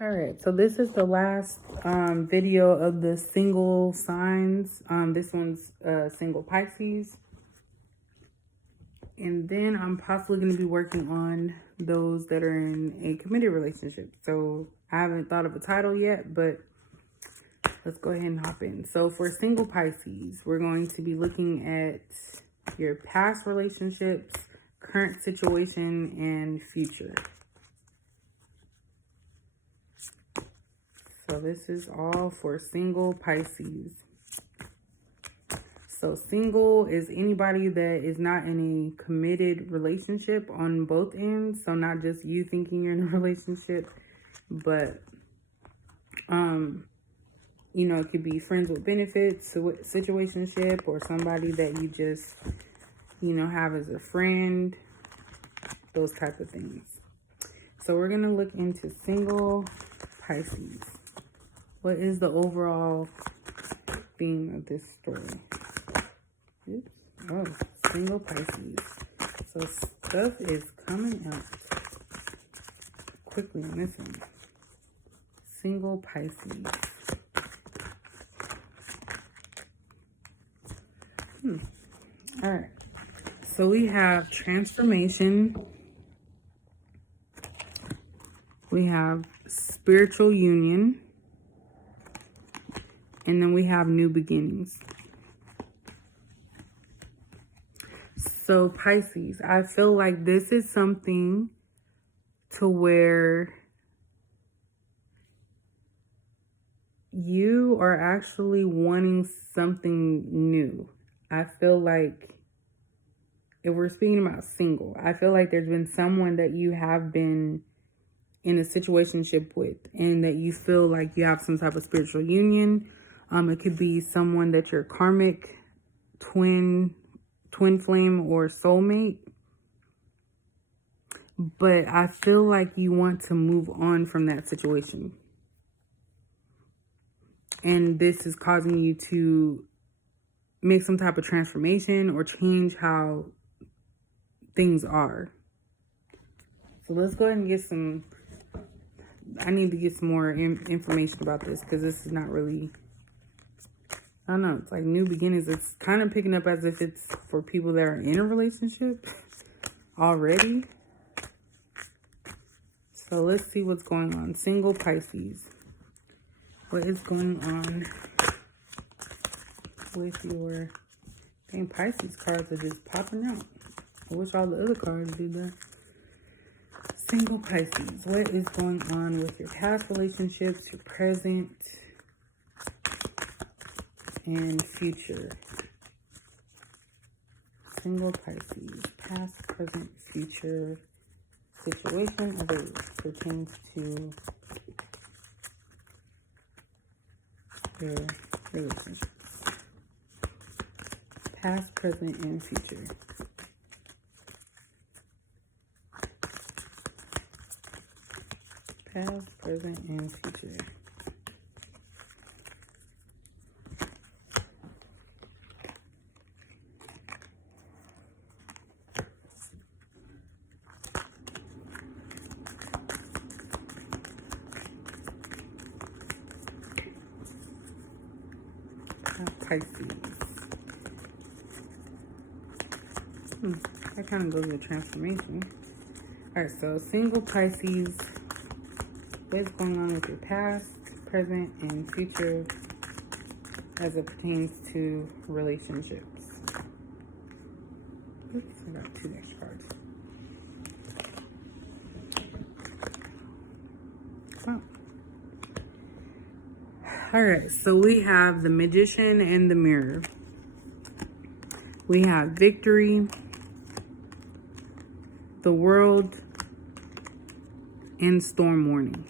All right, so this is the last video of the single signs. This one's single Pisces. And then I'm possibly going to be working on those that are in a committed relationship. So I haven't thought of a title yet, but let's go ahead and hop in. So for single Pisces, we're going to be looking at your past relationships, current situation, and future. So this is all for single Pisces. So single is anybody that is not in a committed relationship on both ends. So not just you thinking you're in a relationship, but you know, it could be friends with benefits, situationship, or somebody that you just, you know, have as a friend, those type of things. So we're gonna look into single Pisces. What is the overall theme of this story? Oops. Oh, single Pisces. So stuff is coming out quickly on this one. Single Pisces. All right. So we have transformation. We have spiritual union. And then we have new beginnings. So Pisces, I feel like this is something to where you are actually wanting something new. I feel like if we're speaking about single, I feel like there's been someone that you have been in a situationship with and that you feel like you have some type of spiritual union. It could be someone that you're karmic, twin flame, or soulmate. But I feel like you want to move on from that situation. And this is causing you to make some type of transformation or change how things are. So let's go ahead and get some, I need to get some more information about this because this is not really, I don't know, it's like new beginnings. It's kind of picking up as if it's for people that are in a relationship already. So let's see what's going on. Single Pisces. What is going on with your... Dang, Pisces cards are just popping out. I wish all the other cards did that. Single Pisces. What is going on with your past relationships, your present, and future? Single Pisces. Past, present, future situation as it pertains to your relationships. Past, present, and future. Past, present, and future. Pisces. That kind of goes with transformation. Alright, so single Pisces. What's going on with your past, present, and future as it pertains to relationships? Oops, I got 2 extra cards. Oh. Alright, so we have the Magician and the Mirror. We have Victory, the World, and Storm Warning.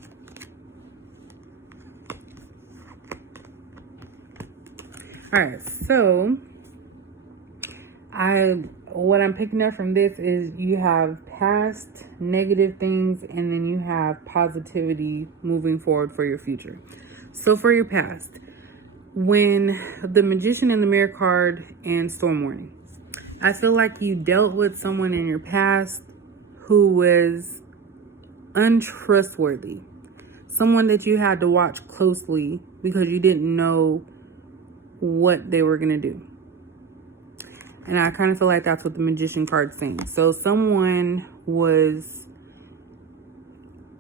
Alright, so what I'm picking up from this is you have past negative things and then you have positivity moving forward for your future. So for your past, when the Magician and the Mirror card and Storm Warning, I feel like you dealt with someone in your past who was untrustworthy. someone that you had to watch closely because you didn't know what they were going to do. And I kind of feel like that's what the Magician card's saying. So someone was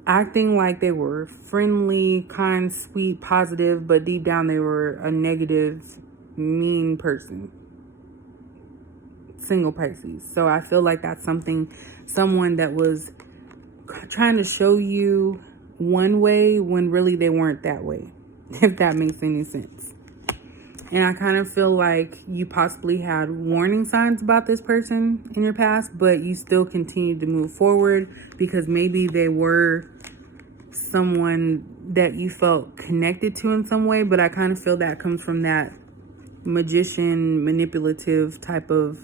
acting like they were friendly, kind, sweet, positive, but deep down they were a negative, mean person. Single Pisces. So I feel like that's someone that was trying to show you one way when really they weren't that way, if that makes any sense. And I kind of feel like you possibly had warning signs about this person in your past, but you still continued to move forward because maybe they were someone that you felt connected to in some way. But I kind of feel that comes from that magician, manipulative type of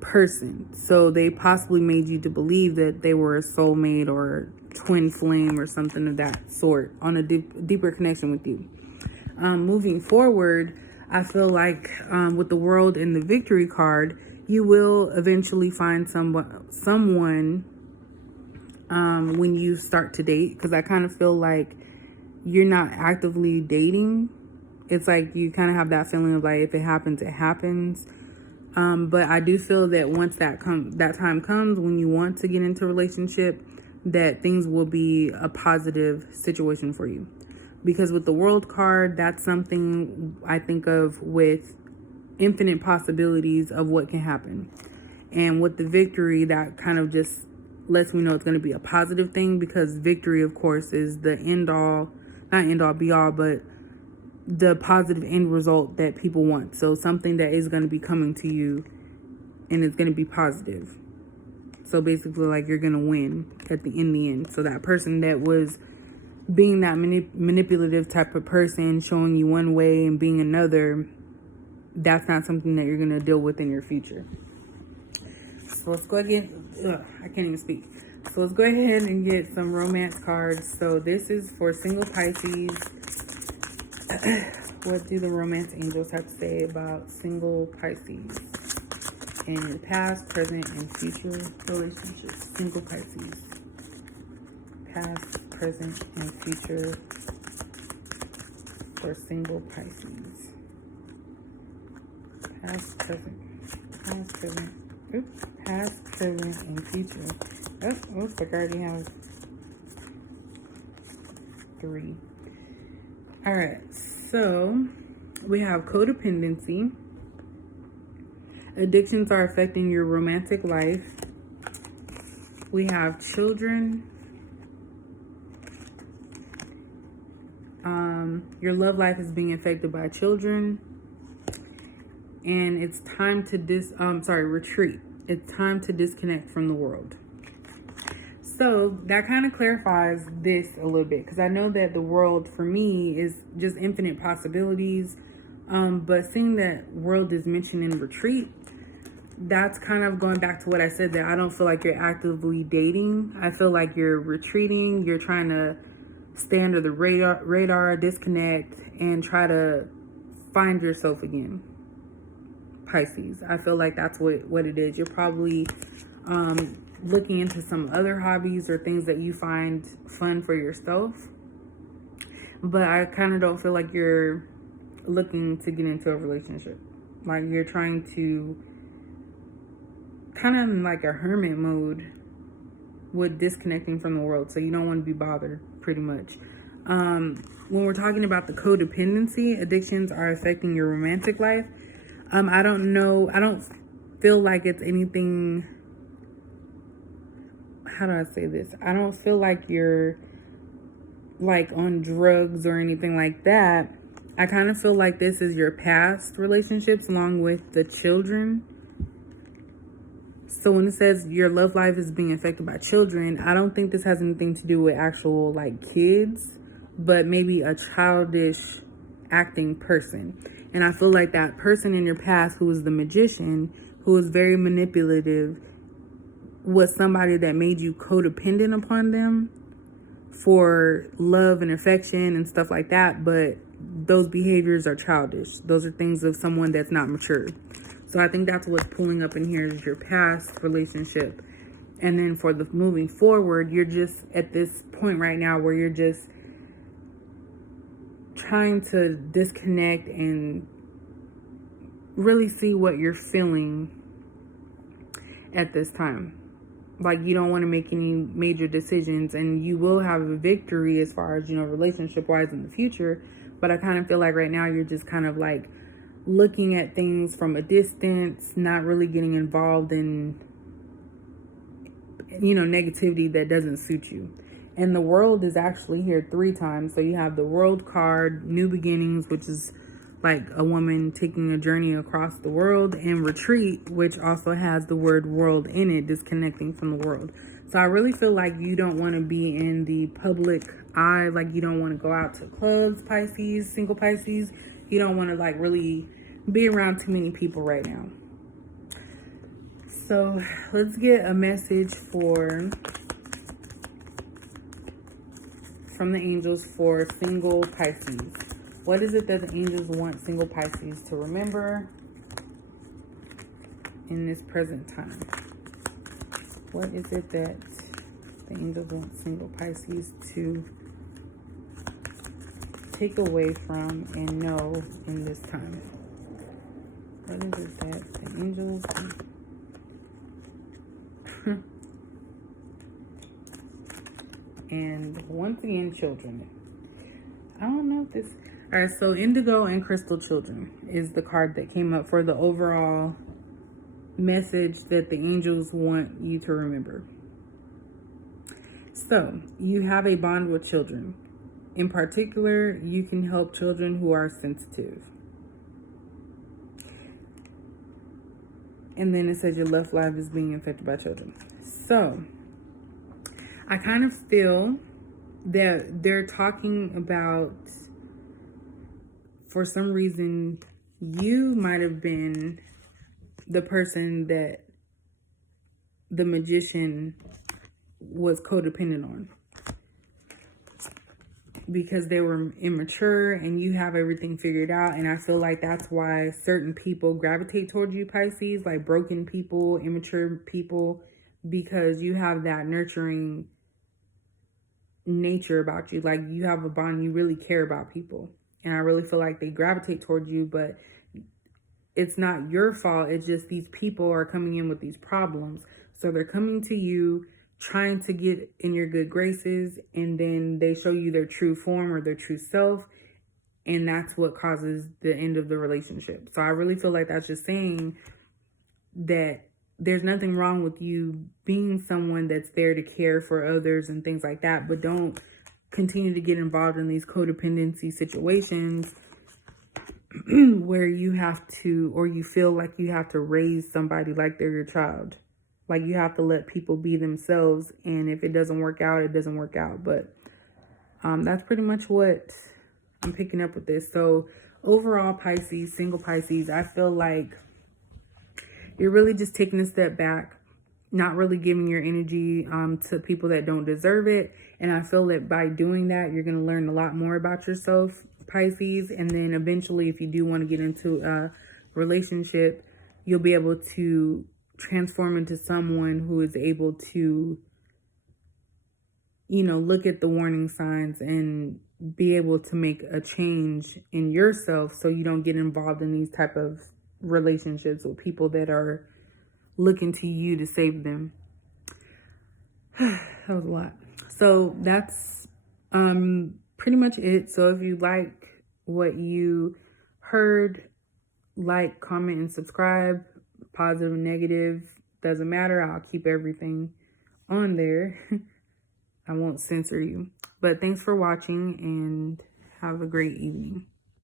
person. So they possibly made you to believe that they were a soulmate or twin flame or something of that sort on a deeper connection with you. Moving forward, I feel like with the World and the Victory card, you will eventually find someone when you start to date, because I kind of feel like you're not actively dating. It's like you kind of have that feeling of like, if it happens, it happens. But I do feel that once that time comes when you want to get into a relationship, that things will be a positive situation for you. Because with the World card, that's something I think of with infinite possibilities of what can happen. And with the Victory, that kind of just lets me know it's going to be a positive thing, because victory, of course, is the not end all be all, but the positive end result that people want. So something that is going to be coming to you and it's going to be positive. So basically, like, you're going to win in the end. So that person that was being that manipulative type of person, showing you one way and being another, that's not something that you're going to deal with in your future. So let's go again. I can't even speak. So let's go ahead and get some romance cards. So this is for single Pisces. What do the romance angels have to say about single Pisces in your past, present, and future relationships? Single Pisces. Past, present, and future for single Pisces. Past, present, and future. Oh, looks like I already have 3. All right, so we have codependency. Addictions are affecting your romantic life. We have children. Your love life is being affected by children. And it's time to retreat. It's time to disconnect from the world. So that kind of clarifies this a little bit, because I know that the world for me is just infinite possibilities. But seeing that world is mentioned in retreat, that's kind of going back to what I said, that I don't feel like you're actively dating. I feel like you're retreating. You're trying to stay under the radar, disconnect, and try to find yourself again. Pisces. I feel like that's what it is. You're probably looking into some other hobbies or things that you find fun for yourself. But I kind of don't feel like you're looking to get into a relationship. Like, you're trying to kind of in like a hermit mode with disconnecting from the world. So you don't want to be bothered, pretty much. When we're talking about the codependency, addictions are affecting your romantic life. I don't know. I don't feel like it's anything. How do I say this? I don't feel like you're like on drugs or anything like that. I kind of feel like this is your past relationships along with the children. So when it says your love life is being affected by children, I don't think this has anything to do with actual like kids, but maybe a childish acting person. And I feel like that person in your past who was the magician, who was very manipulative, was somebody that made you codependent upon them for love and affection and stuff like that. But those behaviors are childish. Those are things of someone that's not mature. So I think that's what's pulling up in here is your past relationship And then for the moving forward, you're just at this point right now where you're just trying to disconnect and really see what you're feeling at this time. Like, you don't want to make any major decisions, and you will have a victory as far as, relationship wise in the future. But I kind of feel like right now you're just kind of like looking at things from a distance, not really getting involved in, negativity that doesn't suit you. And the world is actually here 3 times. So you have the world card, new beginnings, which is like a woman taking a journey across the world, and retreat, which also has the word world in it, disconnecting from the world. So I really feel like you don't want to be in the public eye. Like, you don't want to go out to clubs, Pisces, single Pisces. You don't want to like really be around too many people right now. So let's get a message from the angels for single Pisces. What is it that the angels want single Pisces to remember in this present time? What is it that the angels want single Pisces to take away from and know in this time? What is it that the angels and once again, children. I don't know if this... All right, so indigo and crystal children is the card that came up for the overall message that the angels want you to remember. So you have a bond with children. In particular, you can help children who are sensitive. And then it says your love life is being affected by children. So I kind of feel that they're talking about, for some reason, you might have been the person that the magician was codependent on, because they were immature and you have everything figured out. And I feel like that's why certain people gravitate towards you, Pisces, like broken people, immature people, because you have that nurturing nature about you. Like, you have a bond, you really care about people. And I really feel like they gravitate towards you, but it's not your fault. It's just these people are coming in with these problems. So they're coming to you, trying to get in your good graces, and then they show you their true form or their true self. And that's what causes the end of the relationship. So I really feel like that's just saying that there's nothing wrong with you being someone that's there to care for others and things like that, but don't continue to get involved in these codependency situations where you have to, or you feel like you have to raise somebody like they're your child. Like, you have to let people be themselves, and if it doesn't work out, it doesn't work out. But that's pretty much what I'm picking up with this. So overall, Pisces, single Pisces, I feel like you're really just taking a step back, not really giving your energy to people that don't deserve it. And I feel that by doing that, you're going to learn a lot more about yourself, Pisces. And then eventually, if you do want to get into a relationship, you'll be able to transform into someone who is able to, look at the warning signs and be able to make a change in yourself, so you don't get involved in these type of relationships with people that are looking to you to save them. That was a lot. So that's pretty much it. So if you like what you heard, like, comment, and subscribe. Positive and negative, doesn't matter. I'll keep everything on there. I won't censor you. But thanks for watching, and have a great evening.